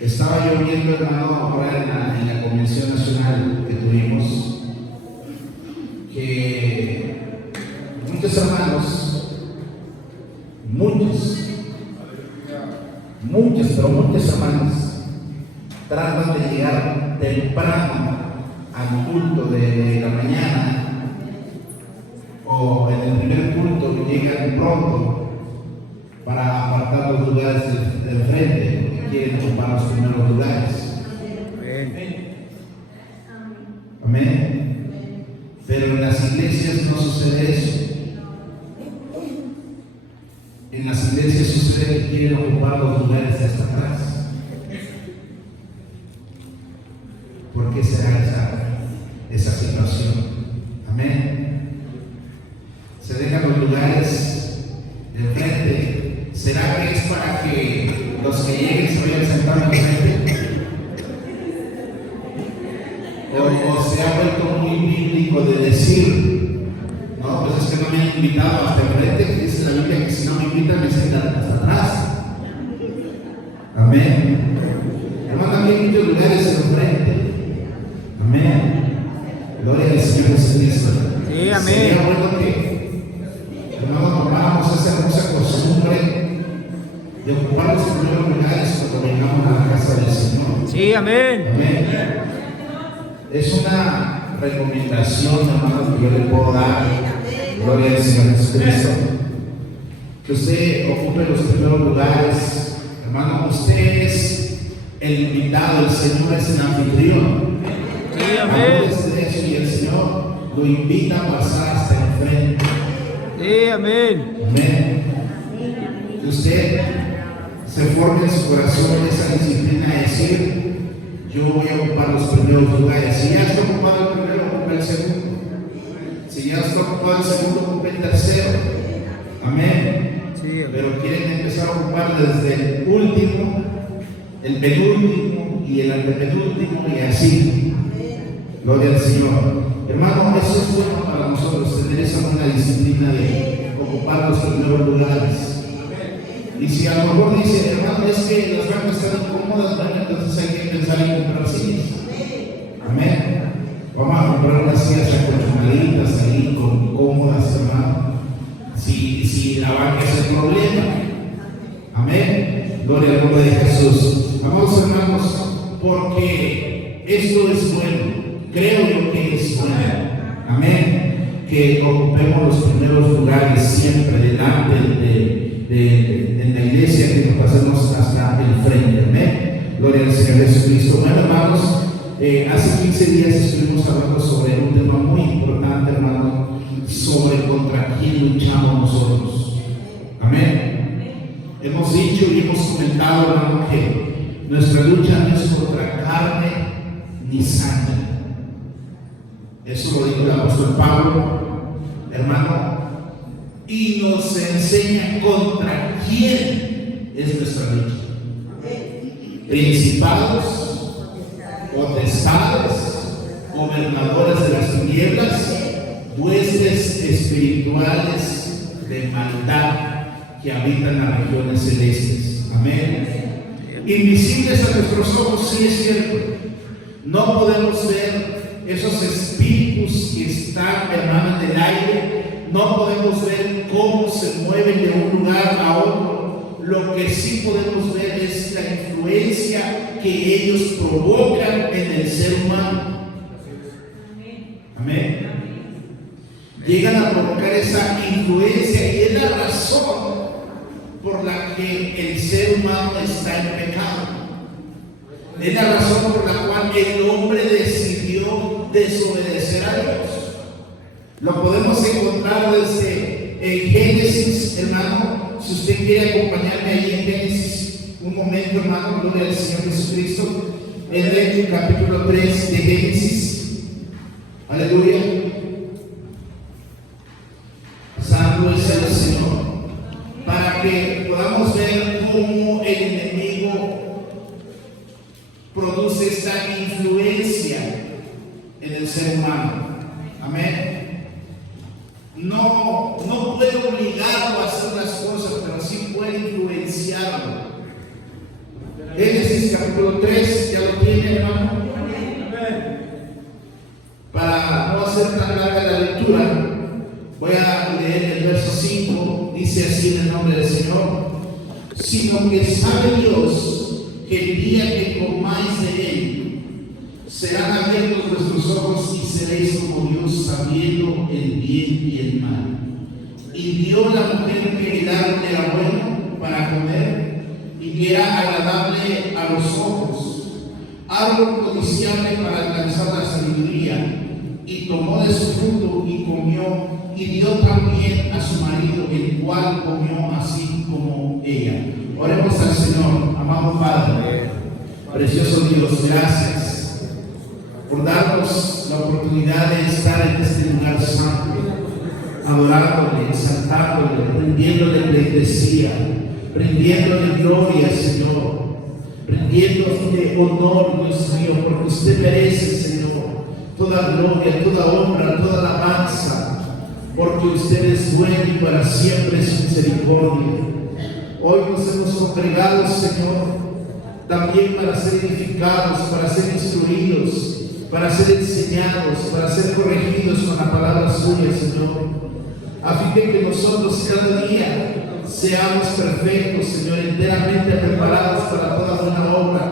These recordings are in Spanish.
Estaba yo viendo, hermano, ahora en la convención nacional que tuvimos, que muchos hermanos, pero muchos hermanos tratan de llegar temprano al culto de la mañana, o en el primer culto llegan pronto para apartar los lugares del frente, porque quieren ocupar los primeros lugares. Amén. Pero en las iglesias no sucede eso. En las iglesias sucede que quieren ocupar los lugares de hasta atrás. ¿Por qué será esa situación? Amén. Se dejan los lugares del frente. ¿Será que es para que los que lleguen se vayan sentando en el frente? O se ha vuelto muy bíblico de decir, no, pues es que no me han invitado hasta el frente, dice la Biblia que si no me invitan me sientan hasta atrás. Amén. Hermano, también hay muchos lugares en el frente. Amén. Gloria al Señor Jesucristo. Sí, amén. Sería bueno que, hermano, tomáramos esa hermosa costumbre de ocupar los primeros lugares cuando vengamos a la casa del Señor. Sí, amén. Amén. Es una recomendación, hermano, que yo le puedo dar. Gloria al Señor Jesucristo. Que usted ocupe los primeros lugares. Hermano, usted es el invitado, el Señor es el anfitrión. Sí, amén. Y el Señor lo invita a pasar hasta el frente. Sí, amén. Amén. Que usted se forme en su corazón esa disciplina de decir: yo voy a ocupar los primeros lugares. Si ya está ocupado el primero, ocupa el segundo. Si ya está ocupado el segundo, ocupa el tercero. Amén. Sí, amén. Pero quieren empezar a ocupar desde el último, el penúltimo y el antepenúltimo y así. Gloria al Señor. Hermano, eso es bueno para nosotros, tener esa buena disciplina de ocupar los primeros lugares. Y si a lo mejor dice, hermano, es que las bancas están incómodas, bueno, entonces hay que pensar en comprar sillas. Amén. Vamos a comprar unas sillas acolchonaditas ahí, cómodas, hermano. Si la banca es el problema. Amén. Gloria al nombre de Jesús. Amados hermanos, porque esto es bueno. Creo yo que es bueno. Amén. Que ocupemos los primeros lugares siempre delante de la iglesia, que nos pasemos hasta el frente. Amén. Gloria al Señor Jesucristo. Bueno, hermanos, hace 15 días estuvimos hablando sobre un tema muy importante, hermano, sobre contra quién luchamos nosotros. Amén. Hemos dicho y hemos comentado, hermano, que nuestra lucha no es contra carne ni sangre. Eso lo dijo el apóstol Pablo, hermano, y nos enseña contra quién es nuestra lucha. Principados, potestades, gobernadores de las tinieblas, huestes espirituales de maldad que habitan las regiones celestes. Amén. Invisibles a nuestros ojos, sí es cierto. No podemos ver esos espíritus que están, hermano, en el aire. No podemos ver cómo se mueven de un lugar a otro. Lo que sí podemos ver es la influencia que ellos provocan en el ser humano. Amén. Llegan a provocar esa influencia y es la razón por la que el ser humano está en pecado. Es la razón por la cual el hombre decidió desobedecer a Dios. Lo podemos encontrar desde en Génesis, hermano. Si usted quiere acompañarme ahí en Génesis, un momento, hermano, gloria al Señor Jesucristo. En el capítulo 3 de Génesis. Aleluya. Santo es el Señor. Para que podamos ver cómo el enemigo produce esta influencia en el ser humano. Amén. No puede obligarlo a hacer las cosas, pero sí puede influenciarlo. Génesis Génesis capítulo 3, ¿ya lo tiene, hermano? Para no hacer tan larga la lectura, voy a leer el verso 5, dice así en el nombre del Señor: sino que sabe Dios que el día que comáis de él, serán abiertos vuestros ojos y seréis como Dios, sabiendo el bien y el mal. Y vio la mujer que el árbol era bueno para comer y que era agradable a los ojos, árbol codiciable para alcanzar la sabiduría, y tomó de su fruto y comió, y dio también a su marido, el cual comió así como ella. Oremos al Señor. Amado Padre, precioso Dios, gracias por darnos la oportunidad de estar en este lugar santo, adorándole, exaltándole, rindiéndole pleitesía, rindiéndole gloria, Señor, rindiéndole honor, Dios mío, porque usted merece, Señor, toda gloria, toda honra, toda alabanza, porque usted es bueno y para siempre es misericordia. Hoy nos hemos congregado, Señor, también para ser edificados, para ser instruidos, para ser enseñados, para ser corregidos con la palabra suya, Señor, a fin de que nosotros cada día seamos perfectos, Señor, enteramente preparados para toda buena obra,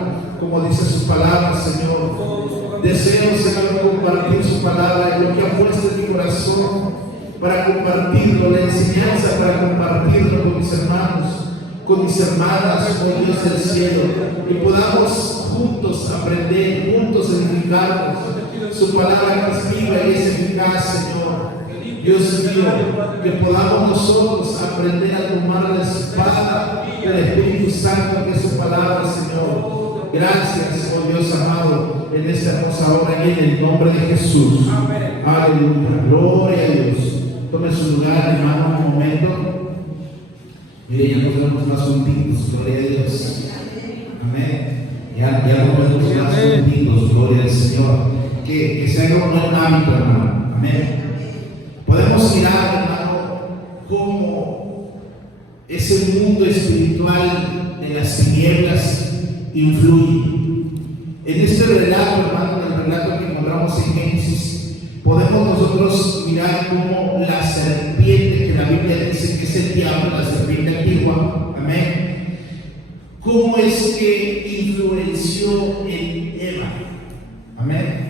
como dice su palabra, Señor. Deseo, Señor, compartir su palabra y lo que ha puesto en mi corazón para compartirlo, la enseñanza para compartirlo con mis hermanos, con mis hermanas, oh Dios del cielo, y podamos juntos aprender, juntos edificarnos. Su palabra es viva y es eficaz, Señor. Dios mío, que podamos nosotros aprender a tomar la espada del Espíritu Santo, que es su palabra, Señor. Gracias, oh Dios amado, en esta hermosa hora y en el nombre de Jesús. Aleluya, gloria a Dios. Tome su lugar, hermano, un momento. Mire, ya nos vemos más juntitos, gloria a Dios. Amén. Ya nos vemos más juntitos, gloria al Señor. Que se haga un buen hábito, hermano. Amén. Podemos mirar, hermano, cómo ese mundo espiritual de las tinieblas influye. En este relato, hermano, en el relato que encontramos en Génesis, podemos nosotros mirar cómo la serpiente, que la Biblia dice que es el diablo, la serpiente antigua, amén, cómo es que influenció en Eva, amén.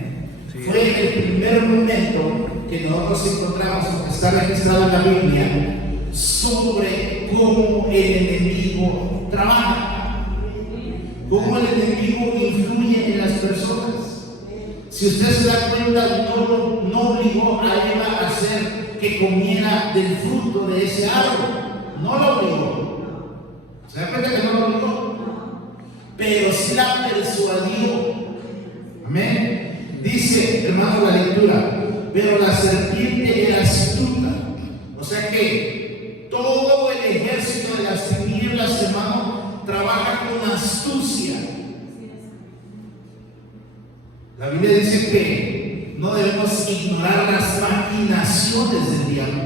Sí. Fue el primer momento que nosotros encontramos, que está registrado en la Biblia, sobre cómo el enemigo trabaja, cómo el enemigo influye en las personas. Si usted se da cuenta, no obligó a Eva a hacer que comiera del fruto de ese árbol, no lo obligó. ¿Se da cuenta que no lo obligó? Pero sí la persuadió. Amén. Dice, hermano, la lectura: pero la serpiente era astuta. O sea que todo el ejército de las tinieblas, hermano, trabaja con astucia. La Biblia dice que no debemos ignorar las maquinaciones del diablo.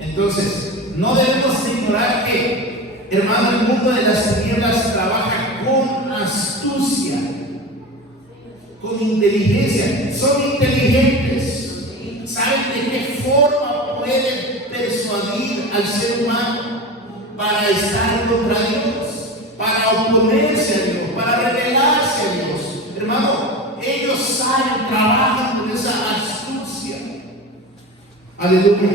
Entonces, no debemos ignorar que, hermano, el mundo de las tinieblas trabaja con astucia, con inteligencia. Son inteligentes, saben de qué forma pueden persuadir al ser humano para estar contra Dios, para oponerse a Dios, para rebelarse a Dios. Hermano, ellos saben, trabajan con esa astucia. Aleluya.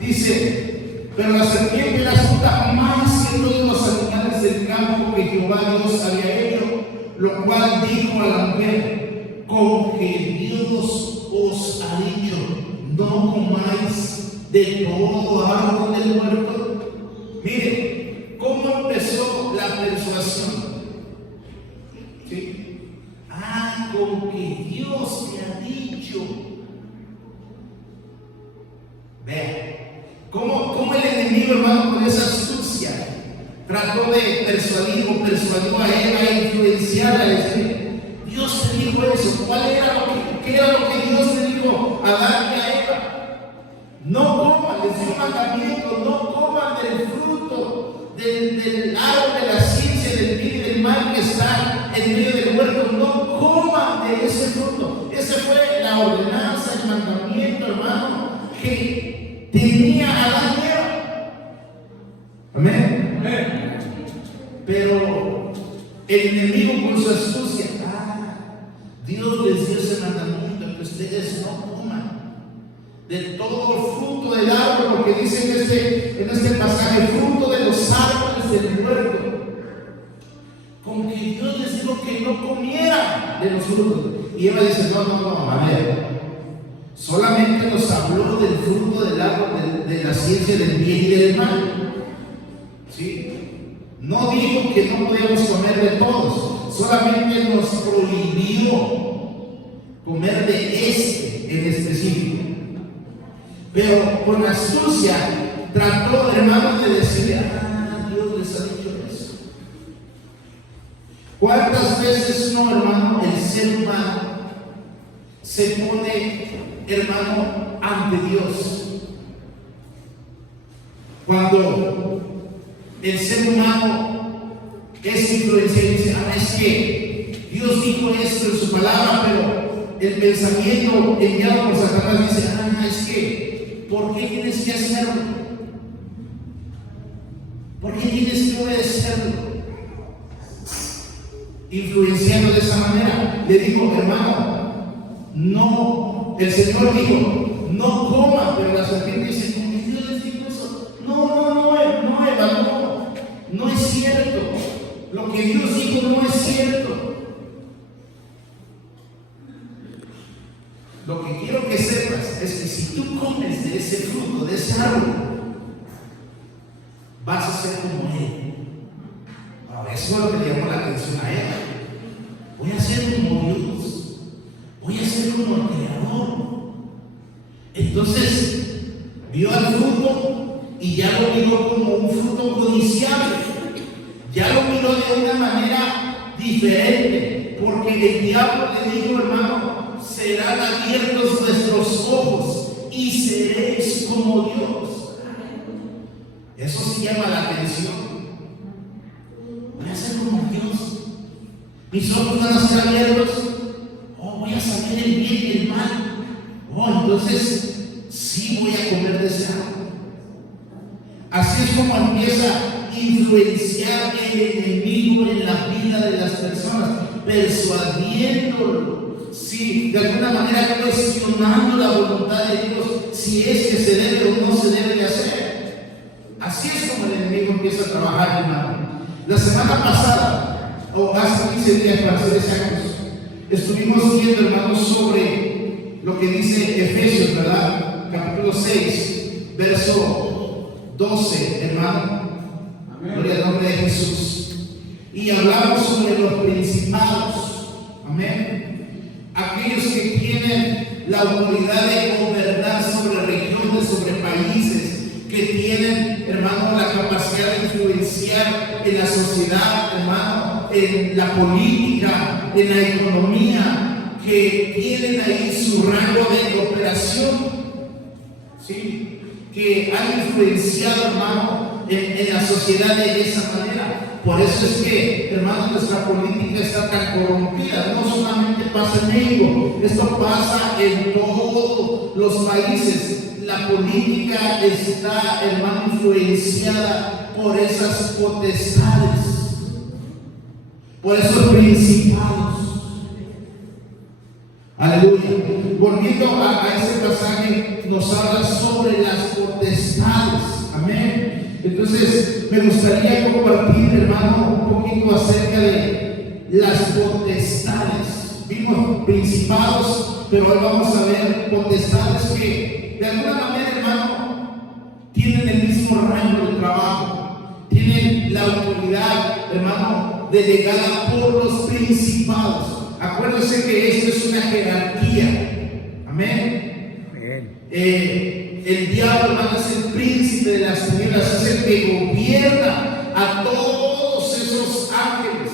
Dice: pero la serpiente era astuta más que todos los animales del campo que Jehová Dios había hecho, lo cual dijo a la mujer: con que Dios os ha dicho, no comáis de todo árbol del huerto. Mire, ¿cómo empezó la persuasión? ¿Sí? Con que Dios te ha dicho. Vean, ¿cómo el enemigo, hermano, con esa astucia trató de persuadió a Eva, a influenciarla, a decir: Dios te dijo eso. ¿Qué era lo que Dios te dijo a darle a Eva? No coman, les dio mandamiento, no coman del fruto del árbol de la ciencia del bien y del mal, en medio del huerto, no coman de ese fruto. Esa fue la ordenanza, el mandamiento, hermano, que tenía Adán y Eva. Amén. Pero el enemigo con su astucia, Dios les dio ese mandamiento, que ustedes no coman de todo fruto del árbol, lo que dice en este pasaje, fruto de los árboles del huerto. Como que Dios les dijo que no comieran de los frutos. Y Eva dice, no, a ver, solamente nos habló del fruto del árbol de la ciencia del bien y del mal. ¿Sí? No dijo que no podíamos comer de todos, solamente nos prohibió comer de este en específico. Pero con astucia trató, hermanos, de decirle, Dios les ha dicho eso. ¿Cuántas veces no, hermano, el ser humano se pone, hermano, ante Dios? Cuando el ser humano es influenciado y dice, es que Dios dijo esto en su palabra, pero el pensamiento enviado por Satanás dice, es que, ¿por qué tienes que hacerlo? ¿Por qué tienes que obedecerlo? Influenciando de esa manera, le digo, hermano, no, el Señor dijo, no coma, pero la serpiente dice, ¿por qué Dios les dijo eso? Eva, no es cierto. Lo que Dios dijo no es cierto. Lo que quiero que sepas es que si tú comes de ese fruto, de ese árbol, vas a ser como Él. Ahora, eso es lo que le llamó la atención a Eva. Voy a ser como Dios. Voy a ser como el Creador. Entonces, vio al fruto y ya lo miró como un fruto codiciable. Ya lo miró de una manera diferente, porque el diablo le dijo, hermano, serán abiertos nuestros ojos y seréis como Dios. Eso sí llama la atención. Voy a ser como Dios. Mis ojos van a ser abiertos. Voy a saber el bien y el mal. Entonces sí voy a comer de ese árbol. Así es como empieza a influenciar el enemigo en la vida de las personas, persuadiéndolo. Sí, de alguna manera cuestionando la voluntad de Dios, si es que se debe o no se debe de hacer. Así es como el enemigo empieza a trabajar, hermano. La semana pasada, o hace 15 días para ser exactos, estuvimos viendo, hermanos, sobre lo que dice Efesios, ¿verdad? Capítulo 6, verso 12, hermano. Gloria al nombre de Jesús. Y hablamos sobre los principados. Amén. Aquellos que tienen la autoridad de gobernar sobre regiones, sobre países, que tienen, hermano, la capacidad de influenciar en la sociedad, hermano, en la política, en la economía, que tienen ahí su rango de operación, ¿sí? Que han influenciado, hermano, en la sociedad de esa manera. Por eso es que, hermanos, nuestra política está tan corrompida. No solamente pasa en México, esto pasa en todos los países. La política está, hermano, influenciada por esas potestades, por esos principados. Aleluya. Volviendo a ese pasaje, nos habla sobre las potestades. Amén. Entonces, me gustaría compartir, hermano, un poquito acerca de las potestades. Vimos principados, pero hoy vamos a ver potestades que, de alguna manera, hermano, tienen el mismo rango de trabajo, tienen la autoridad, hermano, delegada por los principados. Acuérdense que esto es una jerarquía. Amén. El diablo, hermano, es el príncipe de las tinieblas, es el que gobierna a todos esos ángeles,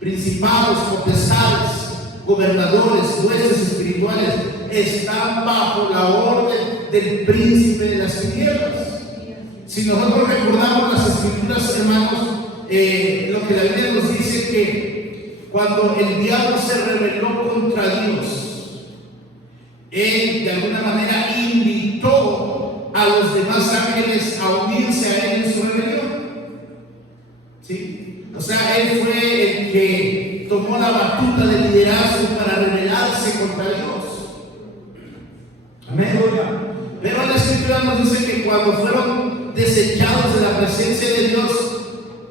principados, potestades, gobernadores, jueces espirituales, están bajo la orden del príncipe de las tinieblas. Si nosotros recordamos las escrituras, hermanos, lo que la Biblia nos dice que cuando el diablo se rebeló contra Dios, él de alguna manera invitó a los demás ángeles a unirse a él en su rebelión. ¿Sí? O sea, él fue el que tomó la batuta de liderazgo para rebelarse contra Dios. Amén. Pero la Escritura nos dice que cuando fueron desechados de la presencia de Dios,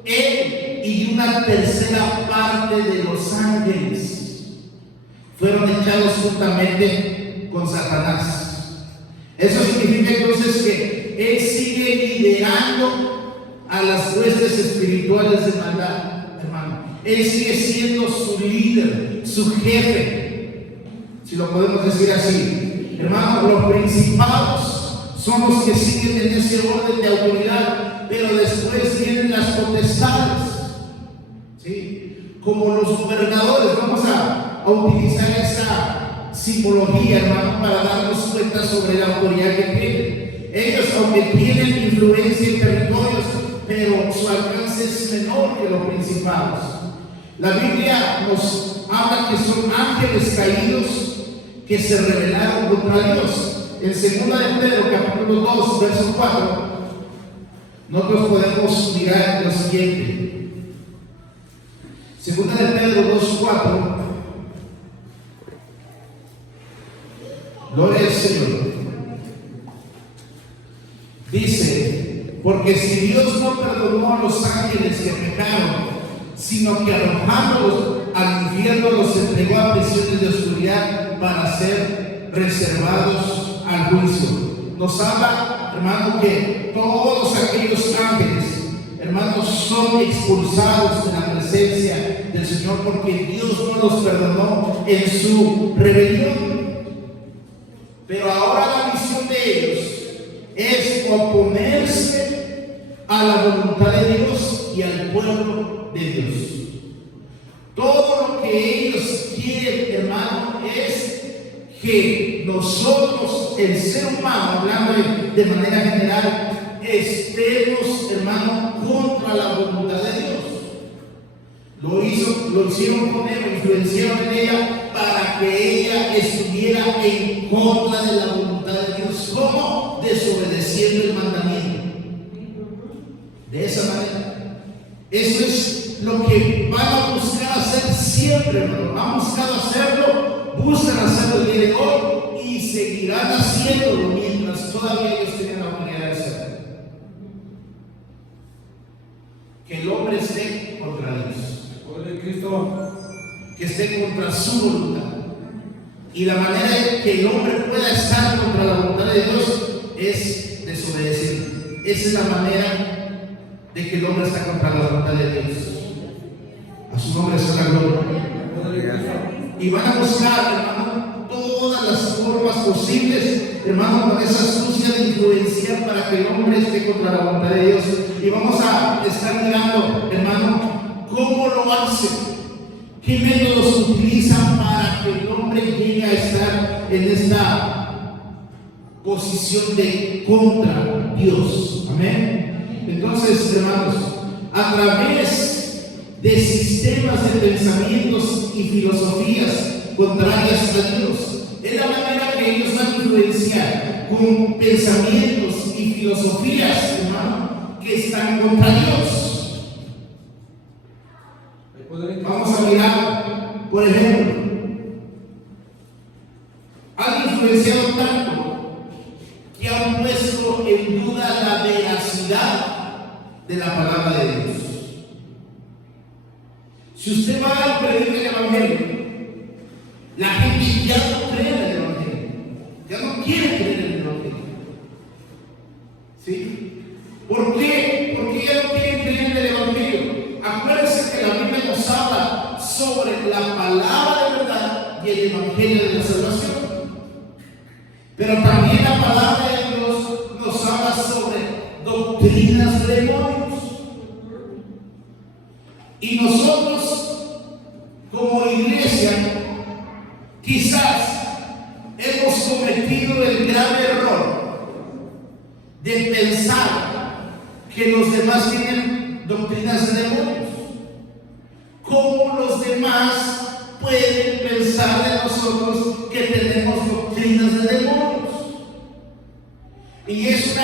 él y una tercera parte de los ángeles fueron echados juntamente con Satanás. Eso significa entonces que él sigue liderando a las huestes espirituales de maldad, hermano. Él sigue siendo su líder, su jefe, si lo podemos decir así. Hermano, los principados son los que siguen en ese orden de autoridad, pero después vienen las potestades, ¿sí? Como los gobernadores. Vamos a utilizar esa simbología, hermano, para darnos cuenta sobre la autoridad que tienen. Ellos, aunque tienen influencia en territorios, pero su alcance es menor que los principados. La Biblia nos habla que son ángeles caídos que se rebelaron contra Dios. En 2 de Pedro, capítulo 2, verso 4, nosotros podemos mirar lo siguiente. 2 de Pedro 2, 4. Gloria al Señor. Dice: porque si Dios no perdonó a los ángeles que pecaron, sino que arrojándolos al infierno los entregó a prisiones de oscuridad para ser reservados al juicio. Nos habla, hermano, que todos aquellos ángeles, hermanos, son expulsados de la presencia del Señor porque Dios no los perdonó en su rebelión. Pero ahora la misión de ellos es oponerse a la voluntad de Dios y al pueblo de Dios. Todo lo que ellos quieren, hermano, es que nosotros, el ser humano, hablando de manera general, estemos, hermano, contra la voluntad de Dios. Lo hicieron con ella, influenciaron en ella para que ella estuviera en contra de la voluntad de Dios. ¿Cómo? Desobedeciendo el mandamiento. De esa manera. Eso es lo que van a buscar hacer siempre, hermano. Han buscado hacerlo, buscan hacerlo el día de hoy y seguirán haciéndolo mientras todavía ellos tienen la oportunidad de hacerlo. Que el hombre esté contra Dios. Que esté contra su voluntad. Y la manera de que el hombre pueda estar contra la voluntad de Dios es desobedecer. Esa es la manera de que el hombre está contra la voluntad de Dios. A su nombre sea la gloria. Y van a buscar, hermano, todas las formas posibles, hermano, con esa astucia de influenciar para que el hombre esté contra la voluntad de Dios. Y vamos a estar mirando, hermano, cómo lo hacen. ¿Qué métodos utilizan para que el hombre llegue a estar en esta posición de contra Dios? Amén. Entonces, hermanos, a través de sistemas de pensamientos y filosofías contrarias a Dios, es la manera que ellos van a influenciar con pensamientos y filosofías, hermano, que están contra Dios. Vamos a mirar, por ejemplo, han influenciado tanto que han puesto en duda la veracidad de la palabra de Dios. Si usted va a predicar el Evangelio, la gente ya no cree en el Evangelio, ya no quiere creer en el Evangelio. ¿Sí? ¿Por qué? ¿Por qué ya no quieren creer en el Evangelio? Acuérdense que la Biblia nos habla sobre la palabra de verdad y el Evangelio de la salvación. Pero también la palabra de Dios nos habla sobre doctrinas de demonios. Y nosotros, como iglesia, quizás hemos cometido el grave error de pensar que los demás tienen doctrinas de demonios. ¿cómo los demás pueden pensar de nosotros que tenemos doctrinas de demonios? Y es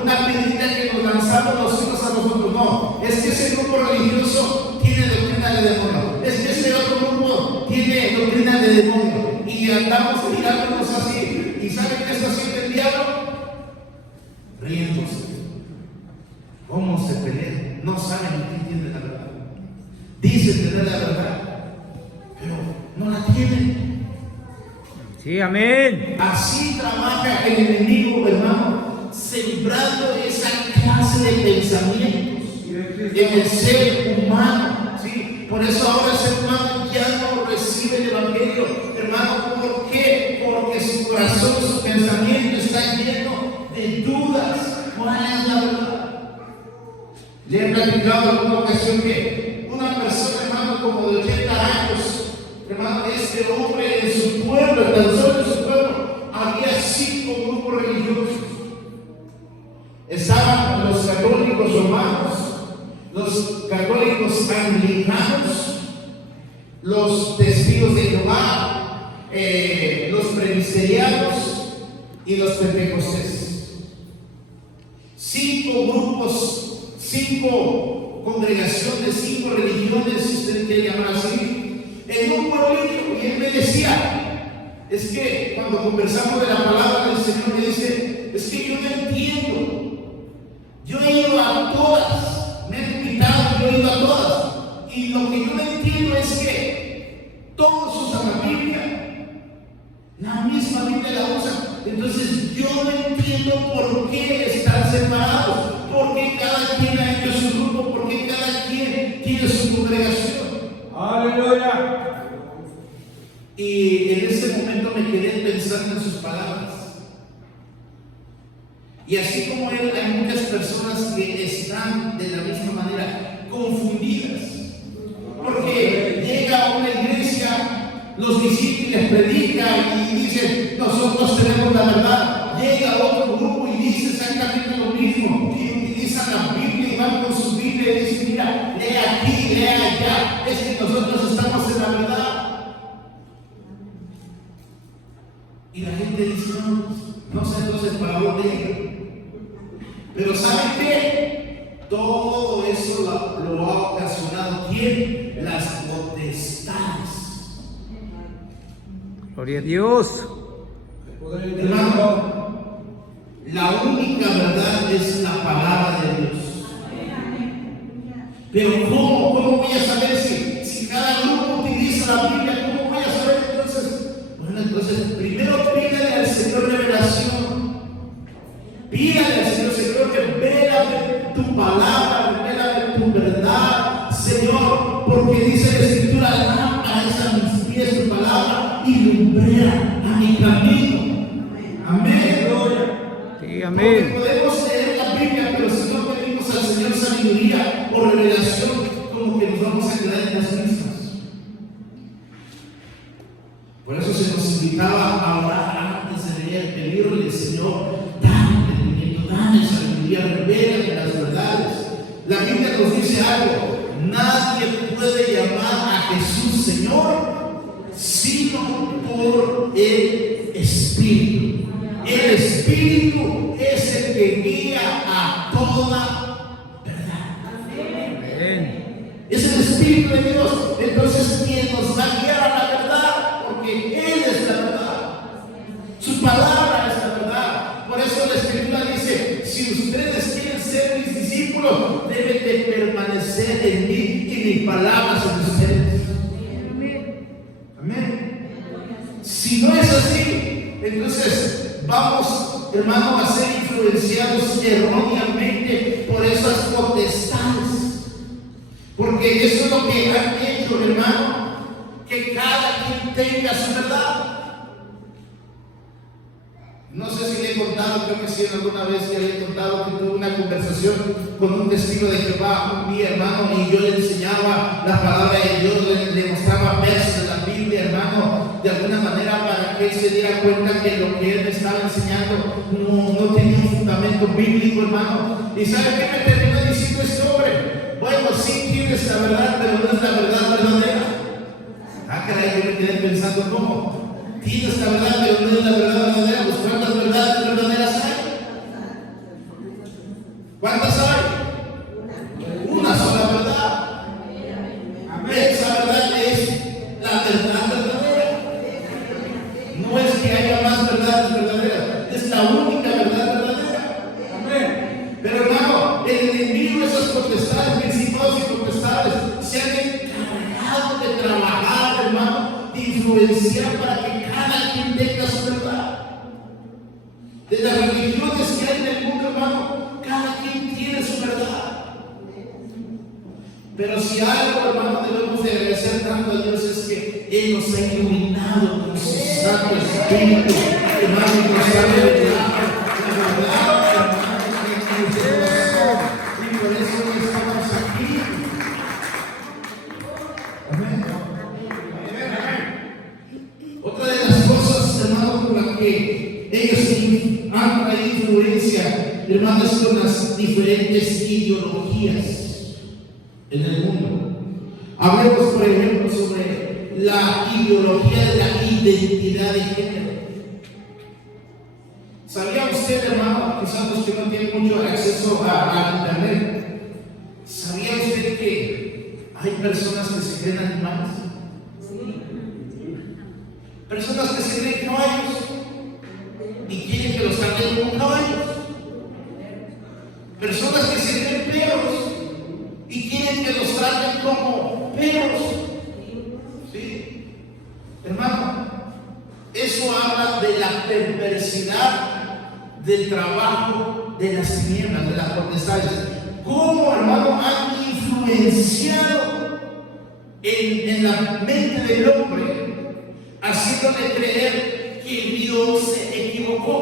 una piedrita que nos lanzamos los unos a los otros. No, es que ese grupo religioso tiene doctrina de demonio, es que ese otro grupo tiene doctrina de demonio, y andamos mirándonos así. ¿Y saben qué está haciendo el diablo? Riéndose. ¿Cómo se pelean? No saben quién tiene la verdad. Dicen tener la verdad, pero no la tienen. Sí, amén. Así trabaja el enemigo, hermano, sembrando esa clase de pensamientos en el ser humano. ¿Sí? Por eso ahora el ser humano ya no recibe el evangelio, hermano. ¿Por qué? Porque su corazón, su pensamiento está lleno de dudas. ¿Cuál es la verdad? Le he platicado en alguna ocasión que una persona, hermano, como de 80 años, hermano, este hombre en su pueblo, tan solo en su pueblo, había 5 grupos religiosos. Estaban los católicos romanos, los católicos anglicanos, los testigos de Jehová, los presbiterianos y los pentecostales. 5 grupos, 5 congregaciones, 5 religiones, si usted quiere llamar así, en un pueblito. Y él me decía, es que cuando conversamos de la palabra del Señor, me dice, es que yo no entiendo. Yo he ido a todas, me han invitado, yo he ido a todas, y lo que yo no entiendo es que todos usan la Biblia, la misma Biblia la usan. Entonces yo no entiendo por qué están separados, por qué cada quien ha hecho su grupo, por qué cada quien tiene su congregación. Aleluya. Y en ese momento me quedé pensando en sus palabras. Y así como él, hay muchas personas que están de la misma manera confundidas, porque llega a una iglesia, los discípulos predican y dicen, nosotros tenemos la verdad. Llega otro grupo y dice exactamente lo mismo, y utilizan la Biblia y van con su Biblia y dicen, mira, lee aquí, lee allá, es que nosotros estamos en la verdad. Y la gente dice, no sé entonces para dónde ir. Pero ¿saben qué? Todo eso lo ha ocasionado ¿quién? Las potestades. Gloria a Dios. Hermano, la única verdad es la palabra de Dios. Pero ¿cómo voy a saber si cada grupo utiliza la Biblia? ¿Cómo voy a saber entonces? Bueno, entonces primero pídale al Señor revelación. Pídale al Señor, Señor, revélame tu palabra, revélame tu verdad, Señor, porque dice la Escritura, lámpara es a mis pies tu palabra y lumbrera a mi camino. Amén. Sí, amén. Porque podemos leer la Biblia, pero si no pedimos al Señor sabiduría o revelación, como que nos vamos a quedar en las mismas. Por eso se nos invitaba a orar antes de leer, pedirle, Señor, dame sabiduría, revélame las verdades. La Biblia nos dice algo: nadie puede llamar a Jesús Señor sino por el Espíritu. El Espíritu es el que guía a toda verdad. Amén. Es el Espíritu de Dios. Entonces, ¿quién nos va a guiar a la verdad? Porque Él es la verdad. Su palabra es la verdad. Por eso la Escritura dice, si ustedes quieren ser mis discípulos, deben de permanecer en mí y mis palabras en ustedes. Amén. Si no es así, entonces vamos, hermano, a ser influenciados erróneamente por esas potestades. Porque eso es lo que han hecho, hermano, que cada quien tenga su verdad. No sé si le he contado, creo que sí, alguna vez ya le he contado que tuve una conversación con un testigo de Jehová, un día, hermano, y yo le enseñaba la palabra de Dios, le mostraba versos de la Biblia, hermano, de alguna manera para que él se diera cuenta que lo que él me estaba enseñando no tenía un fundamento bíblico, hermano. ¿Y sabe qué me terminó diciendo este hombre? Bueno, sí tienes la verdad, pero no es la verdad potestades, principados y potestades se han encargado de trabajar, hermano, de influenciar para que cada quien tenga su verdad. De las religiones que hay en el mundo, hermano, cada quien tiene su verdad. Pero si algo, hermano, debemos de agradecer tanto a Dios es que Él nos ha iluminado con su Santo Espíritu, hermano, y nos ha revelado la verdad, hermano, en nuestro corazón. Y por eso estamos aquí. Amén. Otra de las cosas, hermano, por la que ellos han traído influencia, hermano, es con las diferentes ideologías en el mundo. Hablemos, por ejemplo, sobre la ideología de la identidad de género. ¿Sabía usted, hermano, quizás los que no tienen mucho acceso a internet, ¿sabía usted que hay personas que se creen animales? Personas que se creen caballos y quieren que los traten como caballos. Personas que se creen perros y quieren que los traten como perros. ¿Sí? Hermano, eso habla de la perversidad del trabajo de las tinieblas, de las potestades. ¿Cómo, hermano, han influenciado en la mente del hombre, haciéndole creer que Dios se equivocó?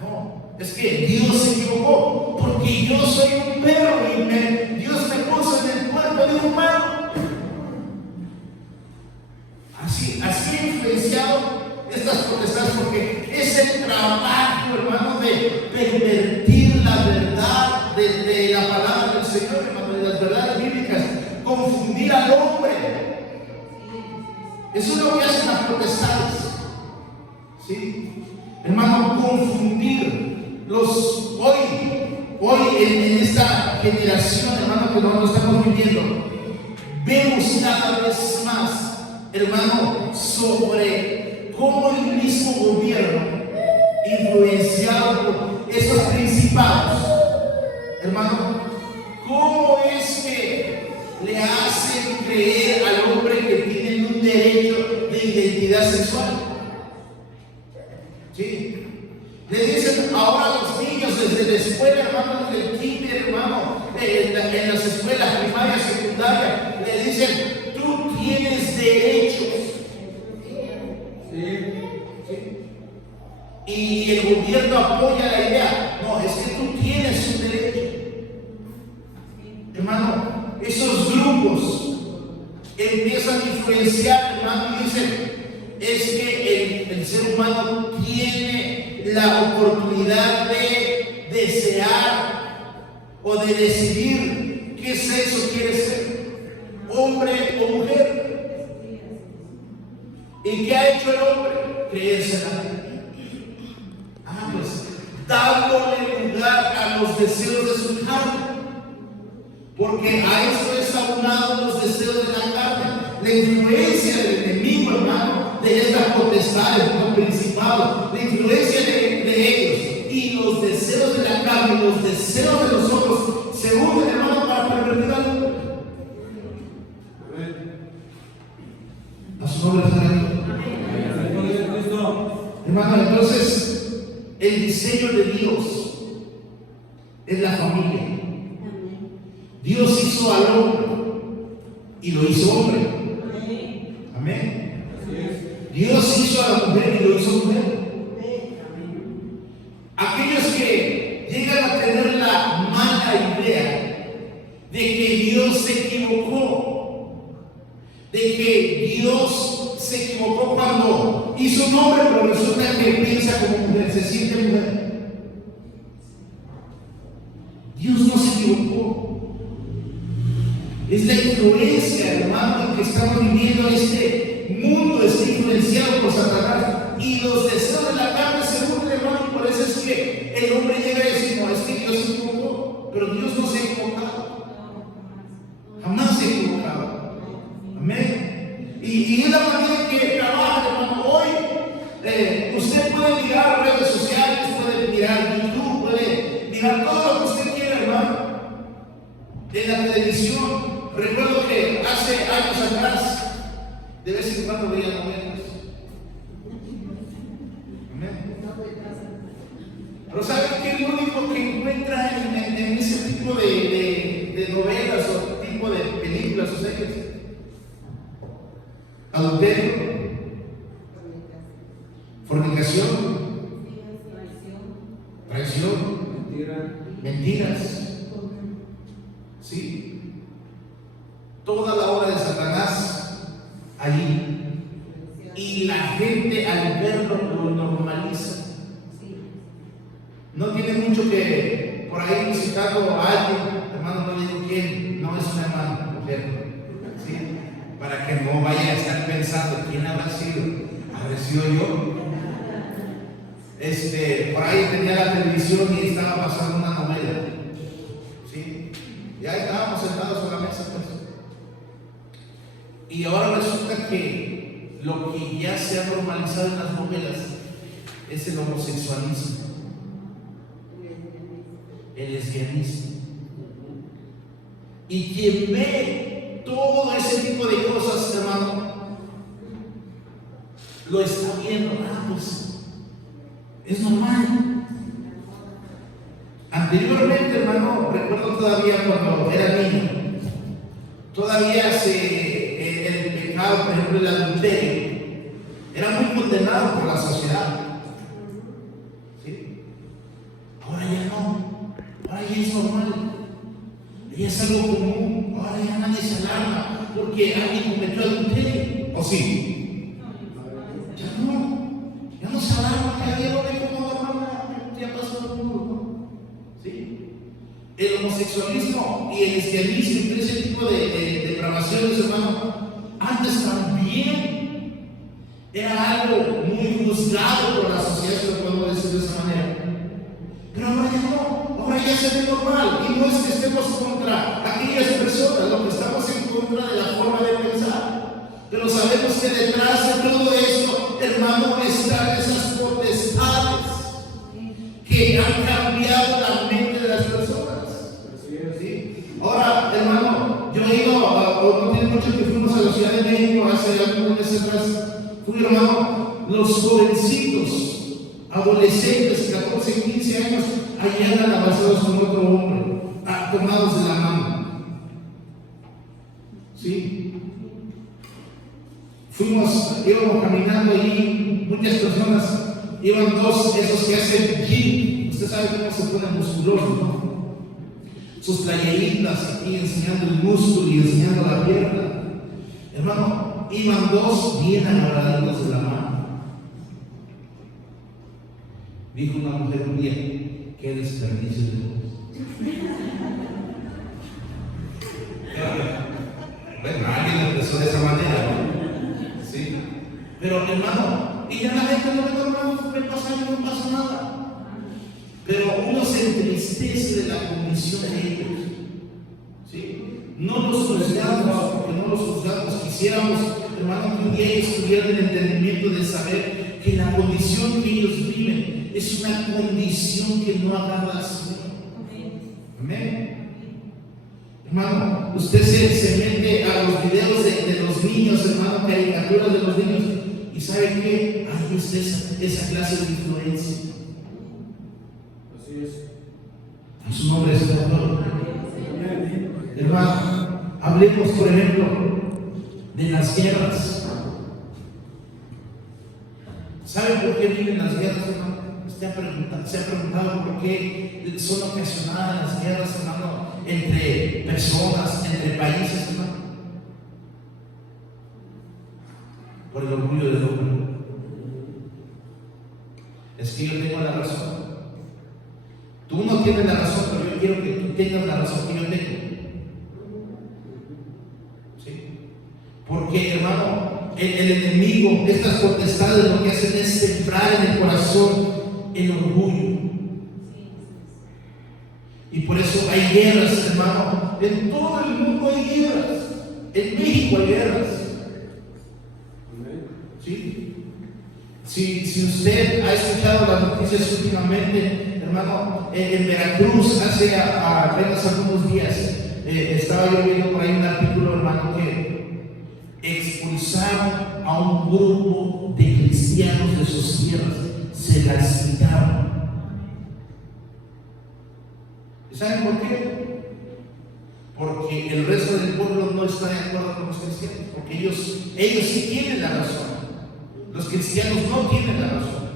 No, es que Dios se equivocó porque yo soy un perro y Dios me puso en el cuerpo de un humano. Así ha influenciado estas potestades, porque es el trabajo, hermano, de pervertir la verdad de la palabra del Señor, hermano, de las verdades bíblicas, confundir al hombre. Eso es lo que hacen las potestades. ¿Sí? Hermano, confundir hoy en esta generación, hermano, que nosotros estamos viviendo, vemos cada vez más, hermano, sobre cómo el mismo gobierno, influenciado por esos principados, hermano, cómo es que le hacen creer al hombre que tienen un derecho de identidad sexual. ¿Sí? Le dicen ahora a los niños desde la escuela, hermano, desde el kinder, hermano, en las escuelas primarias, secundarias, le dicen: tú tienes derechos. Y el gobierno apoya la idea. No, es que tú tienes un derecho. Hermano, esos grupos empiezan a influenciar, hermano, y dicen: es que el ser humano tiene la oportunidad de desear o de decidir qué sexo quiere ser, hombre o mujer. ¿Y qué ha hecho el hombre? Creérsela. Pues, dándole lugar a los deseos de su carne, porque a esto es aunado los deseos de la carne, la influencia del enemigo, hermano, de estas potestades, los principados, la influencia de ellos y los deseos de la carne, los deseos de los ojos, se unen, hermano, para pervertir al hombre. A su nombre está ahí. Hermano, entonces el diseño de Dios es la familia. Dios hizo al hombre y lo hizo hombre. Amén. Dios hizo a la mujer y lo hizo mujer. Aquellos que llegan a tener la mala idea de que Dios se equivocó, de que Dios se equivocó cuando hizo un hombre, pero resulta que piensa como mujer, se siente mujer. Dios no se equivocó. Es la influencia, hermano, que estamos viviendo. Este mundo está influenciado por Satanás y los deseos de la carne se unen, hermano. Por eso es que el hombre llega a decir: no, es que Dios se equivocó, pero Dios no se ha equivocado. Jamás se ha equivocado. Amén. Y es la manera que trabaja, hermano. Hoy usted puede mirar redes sociales, puede mirar YouTube, puede mirar todo lo que usted quiera. en la televisión. Recuerdo que hace años atrás, de vez en cuando veía novelas. Amén. Pero ¿saben qué es lo único que encuentra en ese tipo de novelas o tipo de películas o series? Adulterio, fornicación, traición, mentiras. ¿Sí? Toda la obra de Satanás allí. Y la gente al verlo lo normaliza. No tiene mucho que por ahí visitando a alguien, hermano, no le digo quién, no es una hermana, mujer. ¿Sí? Para que no vaya a estar pensando quién habrá sido. ¿Habré sido yo? Por ahí tenía la televisión y estaba pasando una novela. ¿Sí? Y ahí estábamos sentados en la mesa, pues. Y ahora resulta que lo que ya se ha normalizado en las novelas es el homosexualismo, el lesbianismo. Y quien ve todo ese tipo de cosas, hermano, lo está viendo. Pues es normal. Anteriormente, hermano, recuerdo todavía cuando era niño, todavía el pecado, por ejemplo, el adulterio, era muy condenado por la sociedad. ¿Sí? Ahora ya no, ahora ya es normal, ya es algo común, ahora ya nadie se alarma porque alguien cometió adulterio. ¿O sí? Ya no se alarma, ya lo ve como normal, ya pasó el mundo. ¿Sí? El homosexualismo y el lesbianismo y ese tipo de depravaciones, hermano, antes también era algo muy juzgado por la sociedad, si lo podemos decir de esa manera. Pero ahora ya no, ahora ya se ve normal. Y no es que estemos contra aquellas personas, lo que estamos en contra de la forma de pensar. Pero sabemos que detrás de todo esto, hermano, están esas potestades que han cambiado la mente de las personas. ¿Sí? Ahora, hermano, yo he ido, no tiene mucho que fuimos a la Ciudad de México hace algunos meses atrás. Fui, hermano, los jovencitos, adolescentes, 14, 15 años, allá andan abrazados con otro hombre, tomados de la mano. ¿Sí? Íbamos caminando allí, muchas personas, iban dos, esos que hacen gym. Usted sabe cómo se ponen musculosos, ¿no? Sus playeritas aquí enseñando el músculo y enseñando la pierna. Hermano, iban dos bien agarrados de la mano. Dijo una mujer un día: qué desperdicio de voz. Bueno, alguien empezó de esa manera, ¿no? Sí. Pero hermano, y ya la gente lo ve normal, me pasa algo, no pasa nada. Pero uno se entristece de la condición de ellos. ¿Sí? No los juzgamos, porque no los juzgamos. Quisiéramos, hermano, que un día ellos tuvieran el entendimiento de saber que la condición que ellos viven es una condición que no agrada al Señor. Amén. Hermano, usted se mete a los videos de los niños, hermano, caricaturas de los niños, y sabe que hay usted esa clase de influencia. Así es. En su nombre es el Señor. Hermano, hablemos, por ejemplo, de las guerras. ¿Saben por qué viven las guerras, hermano? Se ha preguntado por qué son ocasionadas las guerras, hermano, entre personas, entre países, hermano. Por el orgullo del hombre. Es que yo tengo la razón. Tú no tienes la razón, pero yo quiero que tú tengas la razón que yo tengo. ¿Sí? Porque, hermano, el enemigo, estas potestades, lo que hacen es sembrar en el corazón el orgullo. Y por eso hay guerras, hermano. En todo el mundo hay guerras. En México hay guerras. ¿Sí? Si usted ha escuchado las noticias últimamente, hermano, en Veracruz hace apenas algunos días estaba yo viendo por ahí un artículo, hermano, que expulsaron a un grupo de cristianos de sus tierras, se las quitaron. ¿Saben por qué? Porque el resto del pueblo no está de acuerdo con los cristianos, porque ellos sí tienen la razón, los cristianos no tienen la razón,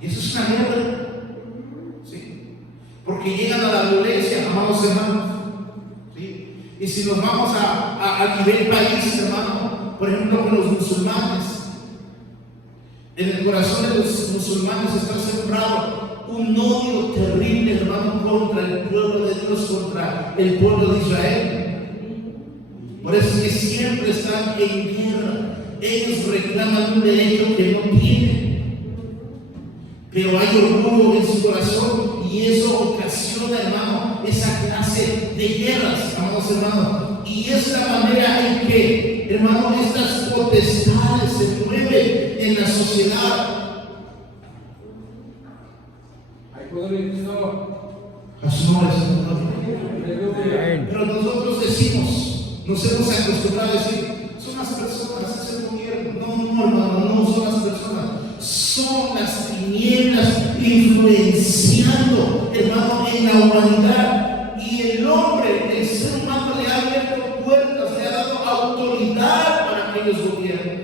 y eso es una guerra, ¿sí? Porque llegan a la violencia, amados hermanos, ¿sí? Y si nos vamos a nivel país, hermano, por ejemplo, con los musulmanes, en el corazón de los musulmanes está sembrado un odio terrible, hermano, contra el pueblo de Dios, contra el pueblo de Israel. Por eso es que siempre están en guerra. Ellos reclaman un derecho que no tienen, pero hay orgullo en su corazón y eso ocasiona, hermano, esa clase de guerras, amados hermanos. Y es la manera en que, hermano, estas potestades se mueven en la sociedad. A su nombre, Señor. Pero nosotros decimos, nos hemos acostumbrado a decir, son las personas, es el gobierno. No, hermano, no son las personas, son las tinieblas influenciando, hermano, en la humanidad. Y el hombre, el ser humano, le ha abierto puertas, le ha dado autoridad para que ellos gobiernen.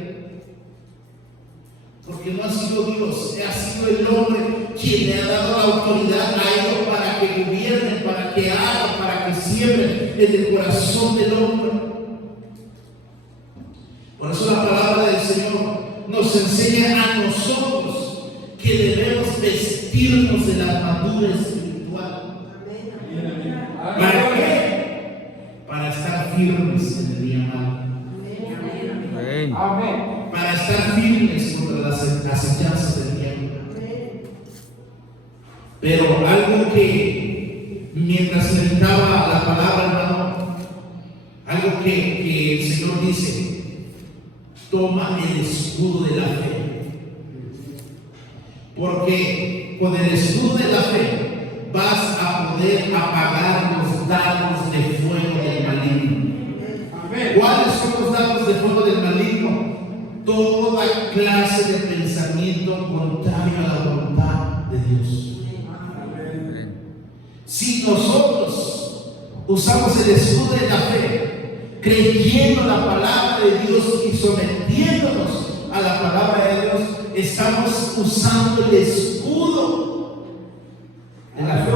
Porque no ha sido Dios, ha sido el hombre quien le ha dado la autoridad a ellos para que gobiernen, para que hagan, para que siembren en el corazón del hombre. Por eso la palabra del Señor nos enseña a nosotros que debemos vestirnos de la armadura espiritual. ¿Para qué? Para estar firmes en el día malo. Amén. Para estar firmes contra las acechanzas del diablo. Pero algo que mientras meditaba la palabra, hermano, algo que el Señor dice: toma el escudo de la fe, porque con el escudo de la fe vas a poder apagar los dardos de fuego del maligno. ¿Cuáles son los dardos de fuego del maligno? Toda clase de pensamiento contrario a la voluntad de Dios. Si nosotros usamos el escudo de la fe, creyendo la palabra de Dios y sometiéndonos a la palabra de Dios, estamos usando el escudo de la fe.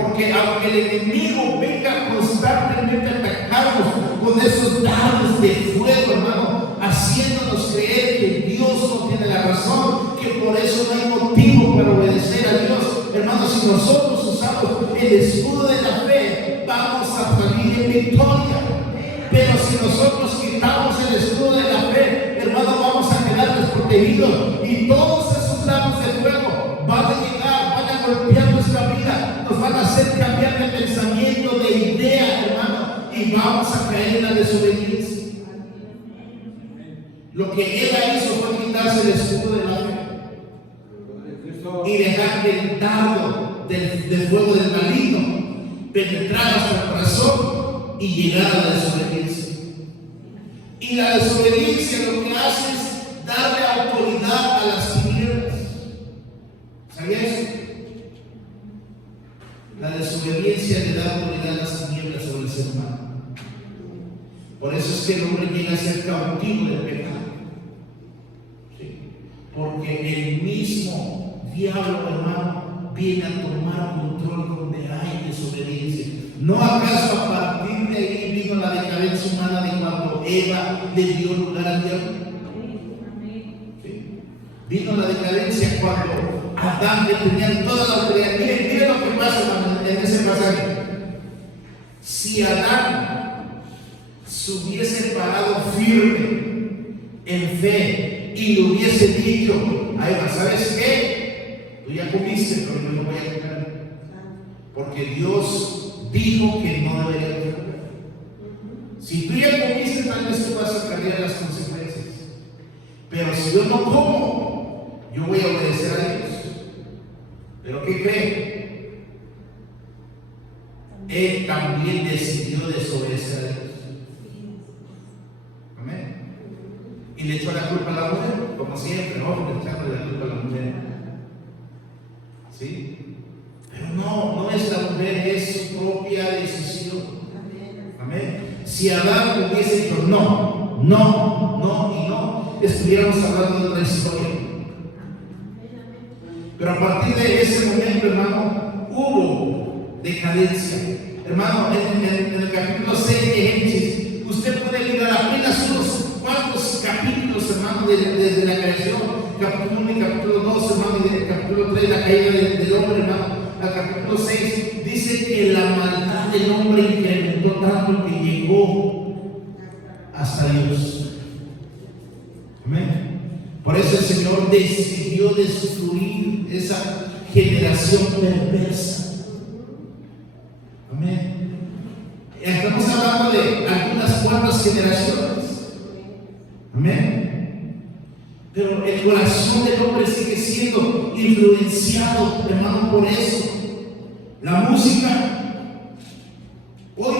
Porque aunque el enemigo venga constantemente a atacarnos con esos dardos de fuego, hermano, haciéndonos creer que Dios no tiene la razón, que por eso no hay motivo para obedecer a Dios, hermano, si nosotros usamos el escudo de la fe, vamos a salir en victoria. Pero si nosotros quitamos el escudo de la fe, hermano, vamos a quedar desprotegidos y todos esos dardos de fuego van a llegar, van a golpear nuestra vida, nos van a hacer cambiar de pensamiento, de idea, hermano, y vamos a caer en la desobediencia. Lo que Eva hizo fue quitarse el escudo de la fe y dejar que el dardo del fuego del maligno penetrara hasta el corazón y llegara a la desobediencia. Y la desobediencia lo que hace es darle autoridad a las tinieblas. ¿Sabías eso? La desobediencia le da autoridad a las tinieblas sobre el ser humano. Por eso es que el hombre llega a ser cautivo del pecado. ¿Sí? Porque el mismo diablo, hermano, viene a tomar control donde hay desobediencia. ¿No acaso a partir de ahí vino la decadencia humana de cuando Eva le dio lugar al diablo? ¿Sí? Vino la decadencia cuando Adán le tenían toda la autoridad. Miren lo que pasa en ese pasaje. Si Adán se hubiese parado firme en fe y le hubiese dicho a Eva: ¿sabes qué? Tú ya comiste, pero yo no voy a comer, porque Dios dijo que no debería comer. Si tú ya comiste, tal vez tú vas a cargar las consecuencias, pero si yo no como, yo voy a obedecer a Dios. ¿Pero qué cree? él también decidió desobedecer a Dios. Amén. Y le echó la culpa a la mujer, como siempre, hombres echándole la culpa a la mujer. ¿Sí? Pero no es la mujer, es su propia decisión. Amén. Si Adán hubiese dicho no y no, estuviéramos hablando de otra historia. Pero a partir de ese momento, hermano, hubo decadencia. Hermano, en el capítulo 6 de Génesis, usted puede mirar apenas unos cuantos capítulos, hermano, desde la creación, capítulo 1 y capítulo 2, hermano, y del capítulo 3, la caída del hombre, hermano, al capítulo 6, dice que la maldad del hombre incrementó tanto que llegó hasta Dios. Amén. Por eso el Señor decidió destruir esa generación perversa. Amén. Estamos hablando de algunas cuantas generaciones. Amén. Pero el corazón del hombre sigue siendo influenciado, hermano, por eso. La música, hoy,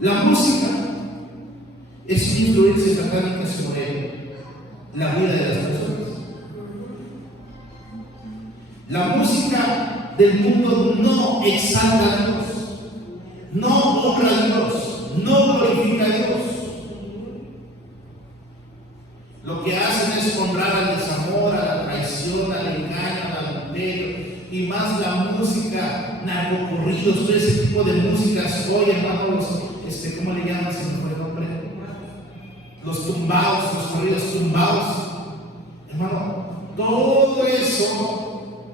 la música es una influencia satánica sobre la vida de las personas. La música del mundo no exalta a Dios, no honra a Dios, no glorifica a Dios. Lo que hacen es honrar al desamor, a la traición, al engaño, al adulterio, y más la música, narcocorridos, todo ese tipo de músicas hoy, hermanos, ¿cómo le llaman? Se me fue el nombre. Los tumbados, los corridos tumbados, hermano, todo eso,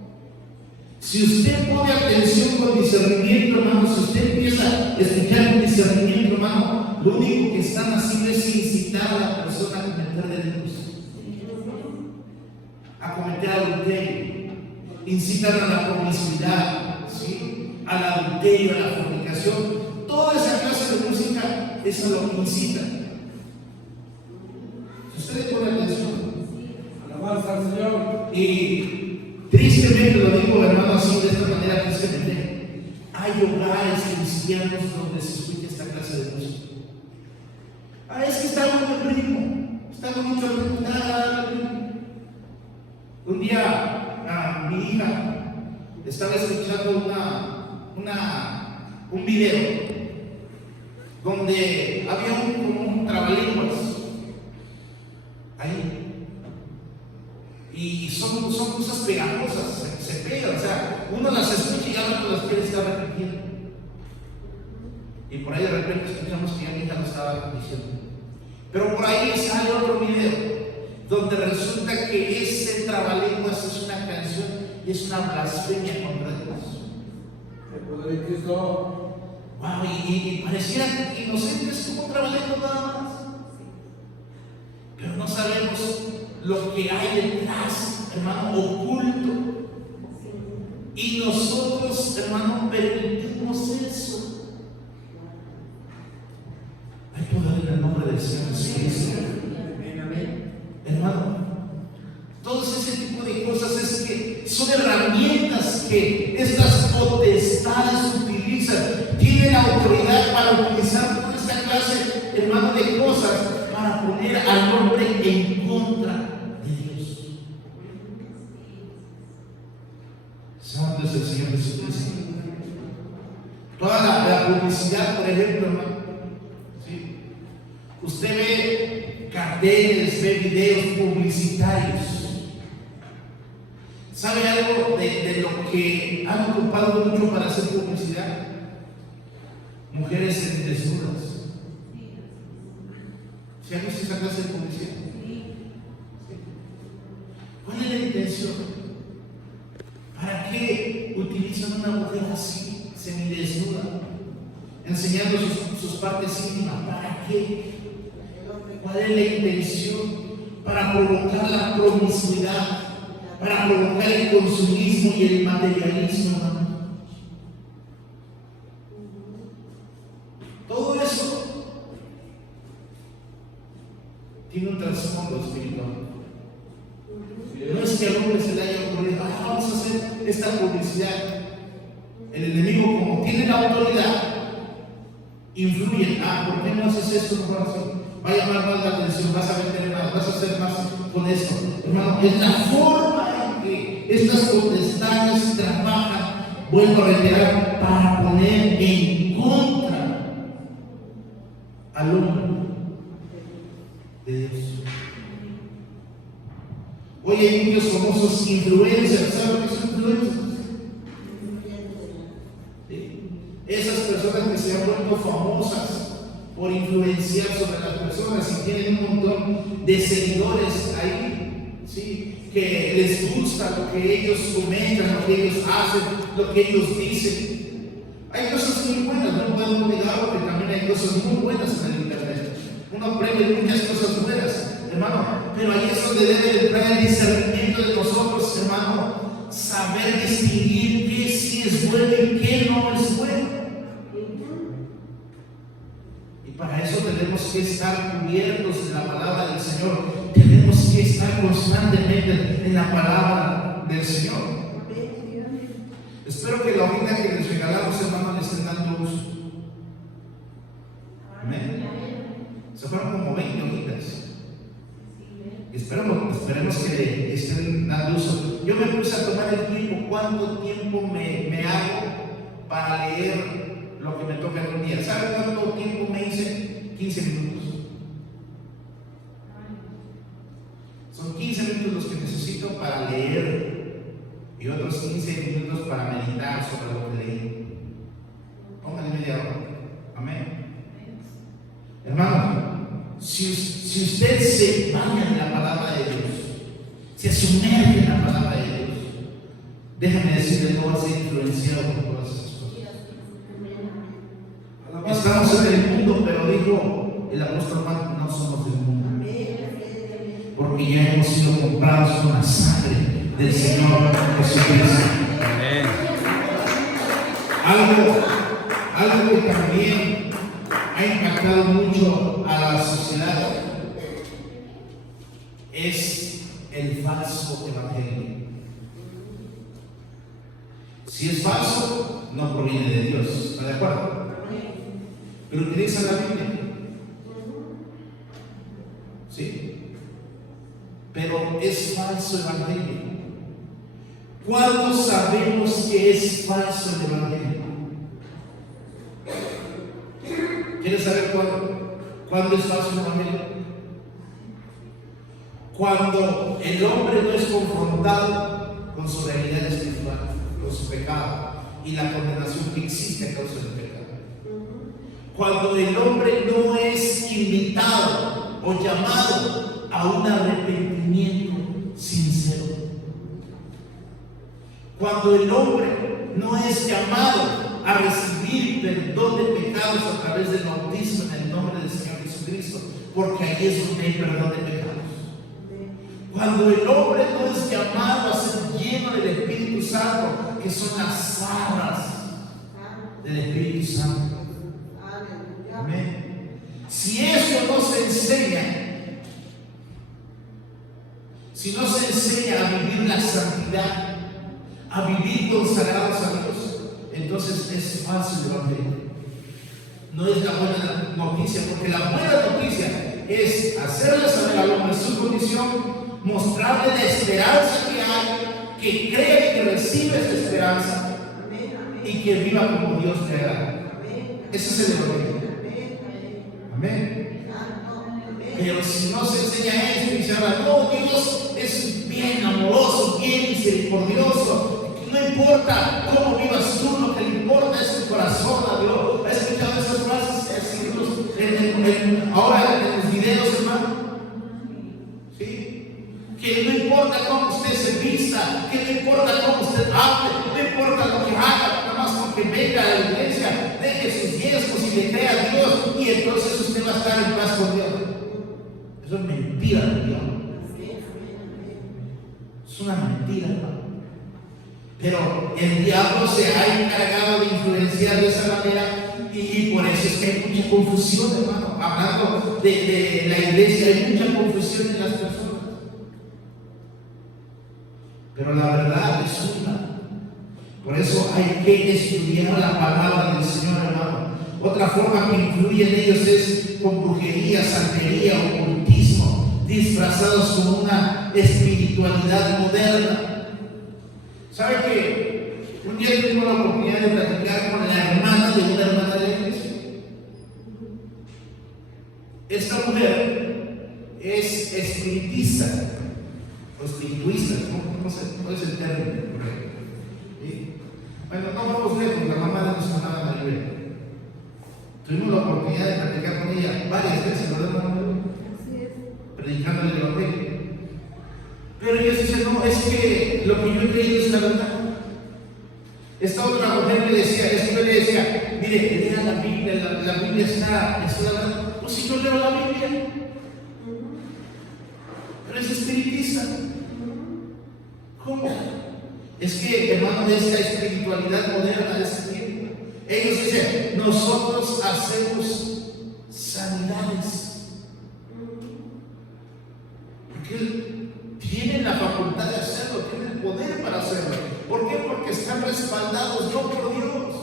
si usted pone atención con discernimiento, hermano, si usted empieza a escuchar con discernimiento, hermano, lo único que están haciendo es incitar a la persona a cometer delitos, a cometer adulterio, incitan a la promiscuidad, ¿sí? Al adulterio, a la fornicación, toda esa clase de música, eso es lo que incita. Ustedes ponen atención. Alabanza al Señor. Y tristemente lo digo, hermano, así de esta manera, tristemente, hay hogares cristianos donde se escucha esta clase de música. Es que está bonito el ritmo, está bonito el ritmo. Un día mi hija estaba escuchando un video donde había un trabalenguas ahí, y son cosas pegajosas, se pegan, o sea, uno las escucha y ya no las quiere estar repitiendo, y por ahí de repente escuchamos que ya mi hija lo estaba diciendo, pero por ahí sale otro video donde resulta que ese trabalenguas es una canción y es una blasfemia contra Dios. El poder de Cristo. Wow, y parecieran inocentes como trabalenguas nada más. Pero no sabemos lo que hay detrás, hermano, oculto. Y nosotros, hermano, permitimos eso. Hay poder en el nombre del Señor Jesucristo. Hermano, todo ese tipo de cosas es que son herramientas que estas potestades utilizan, tienen autoridad para utilizar toda esta clase, hermano, de cosas para poner al hombre en contra de Dios. Santo es el Señor Jesucristo. Toda la publicidad, por ejemplo, hermano, ¿sí? Usted ve carteles, ve videos publicitarios. ¿Sabe algo de lo que han ocupado mucho para hacer publicidad? Mujeres desnudas. ¿Se han visto esa clase de publicidad? ¿Cuál es la intención? ¿Para qué utilizan una mujer así, semidesnuda, enseñando sus partes íntimas? ¿Para qué? ¿Cuál es la intención? Para provocar la promiscuidad, para provocar el consumismo y el materialismo. Todo eso tiene un trasfondo espiritual. No es que al hombre se le haya ocurrido, vamos a hacer esta publicidad. El enemigo, como tiene la autoridad influyen. ¿Por qué no haces esto? No lo haces. Va a llamar más la atención, vas a vender más, vas a hacer más con esto. Hermano, es la forma en que estas potestades trabajan, vuelvo a reiterar, para poner en contra al hombre de Dios. Hoy hay muchos famosos influencers. ¿Saben qué son influencers? ¿Sí? Esas personas que se han vuelto famosas por influenciar sobre las personas y tienen un montón de seguidores ahí, ¿sí? Que les gusta lo que ellos comentan, lo que ellos hacen, lo que ellos dicen. Hay cosas muy buenas, no puedo negar que también hay cosas muy buenas en el internet. Uno aprende muchas cosas buenas, hermano, pero ahí es donde debe entrar el discernimiento de nosotros, hermano, saber distinguir qué sí es bueno y qué no es bueno. Para eso tenemos que estar cubiertos de la palabra del Señor. Tenemos que estar constantemente en la palabra del Señor. Espero que la hojita que les regalamos, hermano, les estén dando uso. Amén. Se fueron como 20 hojitas. Esperemos que estén dando uso. Yo me puse a tomar el tiempo. ¿Cuánto tiempo me hago para leer lo que me toca en un día? ¿Saben cuánto tiempo me hice? 15 minutos. Son 15 minutos los que necesito para leer y otros 15 minutos para meditar sobre lo que leí. Pónganle media hora. Amén. Hermano, si usted se baña en la palabra de Dios, se sumerge en la palabra de Dios, déjame decirle, no va a ser influenciado por todas esas cosas. Estamos en el mundo, pero dijo el apóstol Juan, no somos del mundo, porque ya hemos sido comprados con la sangre del Señor Jesucristo. Amén. Algo que también ha impactado mucho a la sociedad es el falso evangelio. Si es falso, no proviene de Dios. ¿Está de acuerdo? Pero utiliza la Biblia. Sí. Pero es falso evangelio. ¿Cuándo sabemos que es falso el evangelio? ¿Quieres saber cuándo es falso el evangelio? Cuando el hombre no es confrontado con su realidad espiritual, con su pecado y la condenación que existe a causa del pecado. Cuando el hombre no es invitado o llamado a un arrepentimiento sincero. Cuando el hombre no es llamado a recibir perdón de pecados a través del bautismo en el nombre del Señor Jesucristo, porque ahí es donde hay perdón de pecados. Cuando el hombre no es llamado a ser lleno del Espíritu Santo, que son las aguas del Espíritu Santo. Amén. Si eso no se enseña, si no se enseña a vivir la santidad, a vivir consagrados a Dios, entonces es falso el evangelio. No es la buena noticia, porque la buena noticia es hacerle saber al hombre su condición, mostrarle la esperanza que hay, que cree que recibe esa esperanza y que viva como Dios le da. Ese es el evangelio. Amén. Pero si no se enseña esto y se habla, no, Dios es bien amoroso, bien misericordioso, no importa cómo vivas tú, lo que le importa es tu corazón a Dios. ¿Has escuchado esas frases así ahora en los videos, hermano? ¿Sí? Que no importa cómo usted se vista, que no importa cómo usted hable, no importa lo que haga, nada más con que venga a la iglesia, deje sus diezmos y le crea a Dios, y entonces usted va a estar en paz con Dios. Eso es mentira de Dios. Es una mentira, hermano. Pero el diablo se ha encargado de influenciar de esa manera, y por eso es que hay mucha confusión, hermano. Hablando de la iglesia, hay mucha confusión en las personas. Pero la verdad es una. Por eso hay que estudiar la palabra del Señor, hermano. Otra forma que influye en ellos es con brujería, santería, ocultismo, disfrazados con una espiritualidad moderna. ¿Sabe que un día tuvimos la oportunidad de platicar con la hermana de una hermana de la iglesia? Esta mujer es espiritista o espirituista, ¿cómo es el término correcto? ¿Sí? Bueno, no vamos lejos, la mamá de nuestra hermana Maribel. Tuvimos la oportunidad de platicar con ella varias veces, ¿verdad, Maribel? Predicando el evangelio. Pero ella dice, no, es que lo que yo he creído es la verdad. Esta otra mujer le decía, mire, lea la Biblia, la Biblia está la verdad. Pues si yo leo la Biblia, pero es espiritista. ¿Cómo? Es que, hermano, de esta espiritualidad moderna de ese tiempo, ellos dicen, nosotros hacemos sanidades. Porque tienen la facultad de hacerlo, tienen el poder para hacerlo. ¿Por qué? Porque están respaldados no por Dios.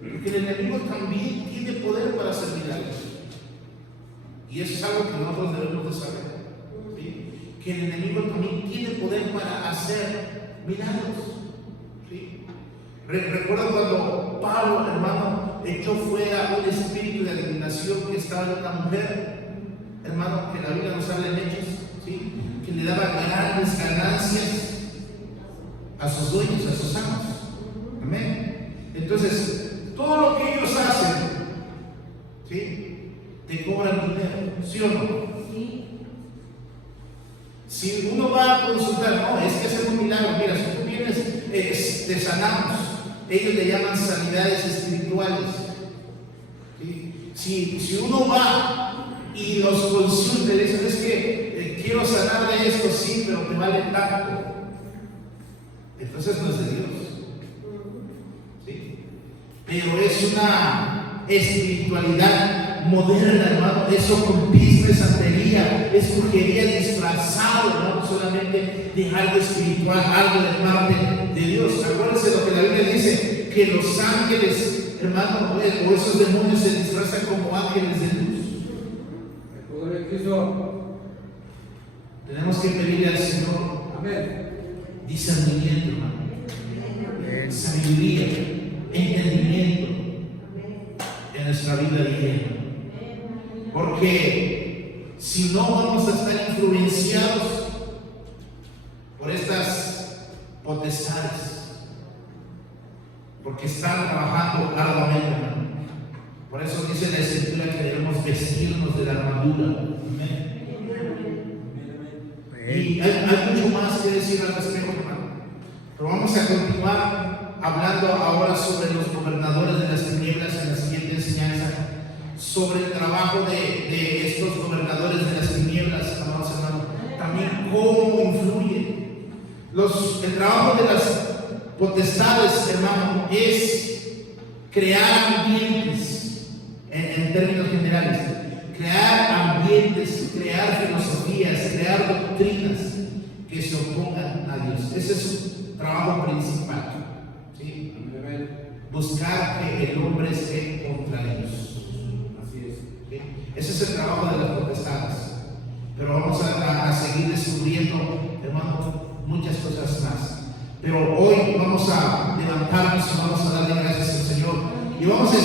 Porque el enemigo también tiene poder para hacer milagros. Y eso es algo que nosotros debemos de saber. ¿Sí? Que el enemigo también tiene poder para hacer milagros. ¿Sí? Recuerdo cuando Pablo, hermano, echó fuera un espíritu de adivinación que estaba en una mujer, hermano, que la Biblia nos habla en Hechos, ¿sí? Que le daba grandes ganancias a sus dueños, a sus amos. Amén. Entonces, todo lo que ellos hacen, ¿sí? Te cobran dinero, ¿sí o no? Sí. Si uno va a consultar, no, es que es un milagro. Mira, si tú vienes, te sanamos. Ellos le llaman sanidades espirituales. ¿Sí? Si uno va y los consulta y le dicen, es que quiero sanar de esto, sí, pero te vale tanto. Entonces no es de Dios. ¿Sí? Pero es una espiritualidad moderna, hermano. Es ocultismo, es santería, es brujería disfrazado, no solamente de algo espiritual, algo de parte de Dios. Acuérdense lo que la Biblia dice, que los ángeles, hermano, o esos demonios se disfrazan como ángeles de luz. El poder de Cristo. Tenemos que pedirle al Señor, Amén, discernimiento, hermano, sabiduría, entendimiento en nuestra vida diaria. Porque si no, vamos a estar influenciados por estas potestades, porque están trabajando arduamente, hermano. Por eso dice la Escritura que debemos vestirnos de la armadura. Amén. Y hay mucho más que decir al respecto, hermano. Pero vamos a continuar hablando ahora sobre los gobernadores de las tinieblas en la siguiente enseñanza, sobre el trabajo de estos gobernadores de las tinieblas, amados hermanos. También cómo influye. El trabajo de las potestades, hermano, es crear ambientes, en términos generales. Crear ambientes, crear filosofías, crear doctrinas que se opongan a Dios. Ese es su trabajo principal. ¿Sí? Buscar que el hombre esté contra Dios. Así es. ¿Sí? Ese es el trabajo de las potestades. Pero vamos a seguir descubriendo, hermano, muchas cosas más. Pero hoy vamos a levantarnos y vamos a darle gracias al Señor. Y vamos a